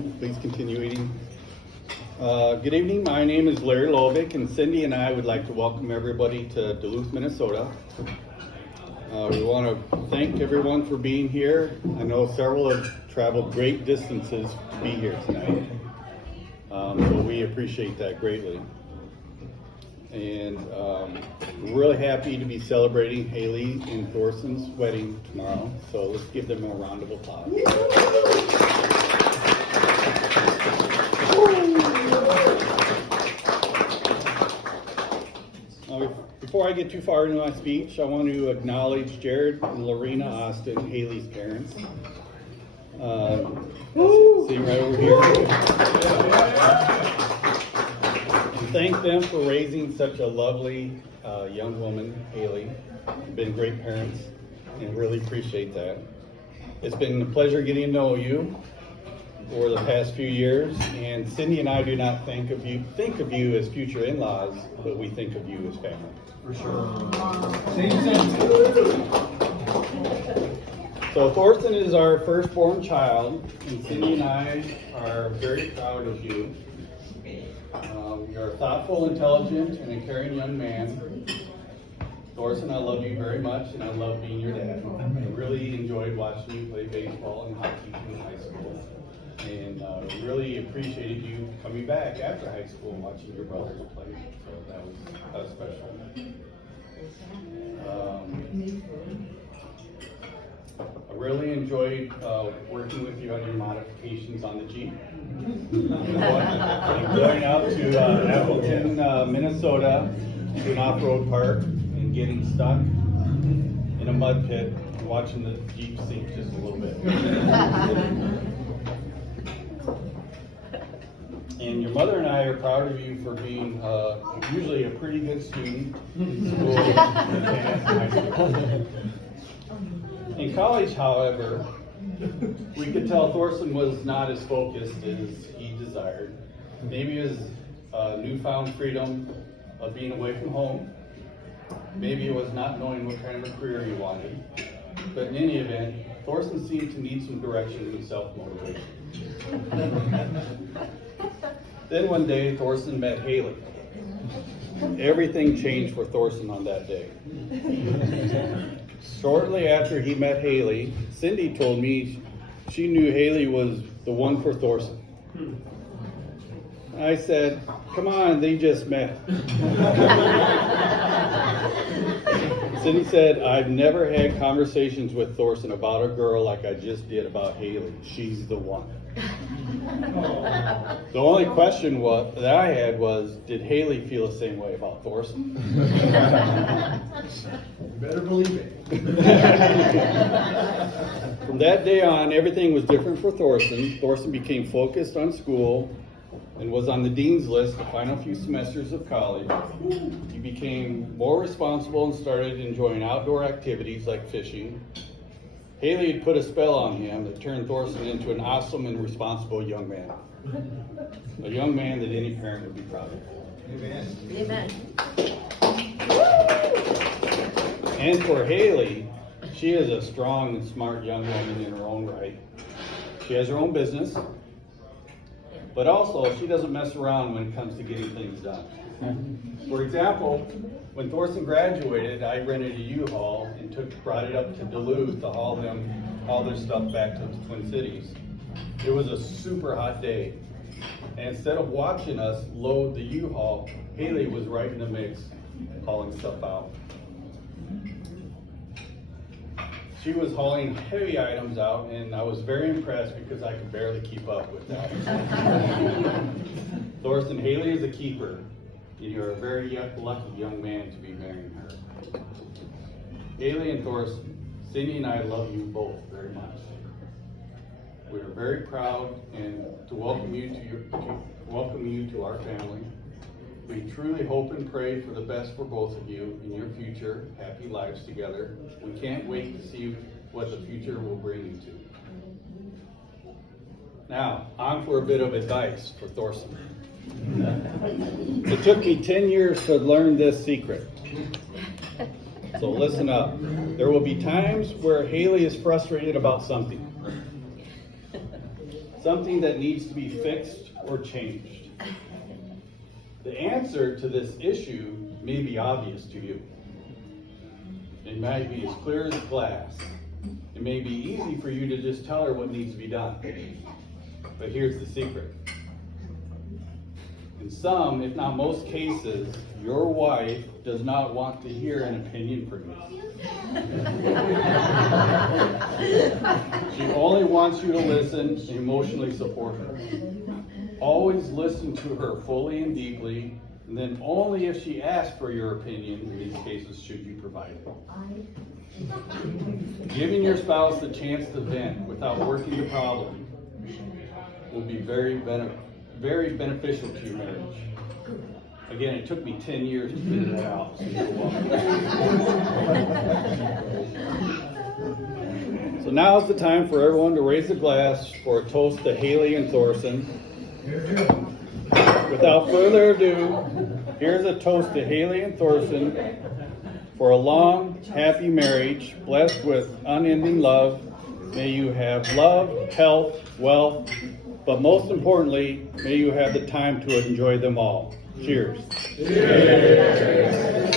Please continue eating. Good evening. My name is Larry Lovick, and Cindy and I would like to welcome everybody to Duluth, Minnesota. We want to thank everyone for being here. I know several have traveled great distances to be here tonight, so we appreciate that greatly. And we're really happy to be celebrating Haley and Thorson's wedding tomorrow, so let's give them a round of applause. Before I get too far into my speech, I want to acknowledge Jared and Lorena Austin, Haley's parents. Sitting right over here. And thank them for raising such a lovely young woman, Haley. You've been great parents, and really appreciate that. It's been a pleasure getting to know you over the past few years, and Cindy and I do not think of you as future in-laws, but we think of you as family. For sure. So Thorson is our firstborn child, and Cindy and I are very proud of you. You're a thoughtful, intelligent, and a caring young man. Thorson, I love you very much, and I love being your dad. I really enjoyed watching you play baseball and hockey in high school. And really appreciated you coming back after high school and watching your brothers play. So that was special. I really enjoyed working with you on your modifications on the Jeep. Going out to Appleton, Minnesota, to an off-road park and getting stuck in a mud pit and watching the Jeep sink just a little bit. And your mother and I are proud of you for being usually a pretty good student in school and high school. In college, however, we could tell Thorson was not as focused as he desired. Maybe his newfound freedom of being away from home. Maybe it was not knowing what kind of a career he wanted. But in any event, Thorson seemed to need some direction and self-motivation. Then one day, Thorson met Haley. Everything changed for Thorson on that day. Shortly after he met Haley, Cindy told me she knew Haley was the one for Thorson. I said, "Come on, they just met." Cindy said, "I've never had conversations with Thorson about a girl like I just did about Haley. She's the one." The only question that I had was, did Haley feel the same way about Thorson? You better believe it. From that day on, everything was different for Thorson. Thorson became focused on school and was on the dean's list the final few semesters of college. He became more responsible and started enjoying outdoor activities like fishing. Haley had put a spell on him that turned Thorson into an awesome and responsible young man. A young man that any parent would be proud of. Amen. Amen. And for Haley, she is a strong and smart young woman in her own right. She has her own business, but also she doesn't mess around when it comes to getting things done. For example, when Thorson graduated, I rented a U-Haul and brought it up to Duluth to haul their stuff back to the Twin Cities. It was a super hot day, and instead of watching us load the U-Haul, Haley was right in the mix, hauling stuff out. She was hauling heavy items out, and I was very impressed because I could barely keep up with that. Thorson, Haley is a keeper, and you're a very lucky young man to be marrying her. Haley and Thorson, Cindy and I love you both very much. We are very proud and to welcome you to our family. We truly hope and pray for the best for both of you in your future happy lives together. We can't wait to see what the future will bring you to. Now, on for a bit of advice for Thorson. It took me 10 years to learn this secret. So listen up. There will be times where Haley is frustrated about something. something that needs to be fixed or changed. The answer to this issue may be obvious to you. It might be as clear as glass. It may be easy for you to just tell her what needs to be done. But here's the secret. In some, if not most cases, your wife does not want to hear an opinion from you. She only wants you to listen and emotionally support her. Always listen to her fully and deeply, and then only if she asks for your opinion in these cases should you provide it. Giving your spouse the chance to vent without working the problem will be very beneficial to your marriage. Again, it took me 10 years to figure that out. So you're welcome. So now's the time for everyone to raise a glass for a toast to Haley and Thorson. Without further ado, here's a toast to Haley and Thorson for a long, happy marriage, blessed with unending love. May you have love, health, wealth, but most importantly, may you have the time to enjoy them all. Cheers. Cheers.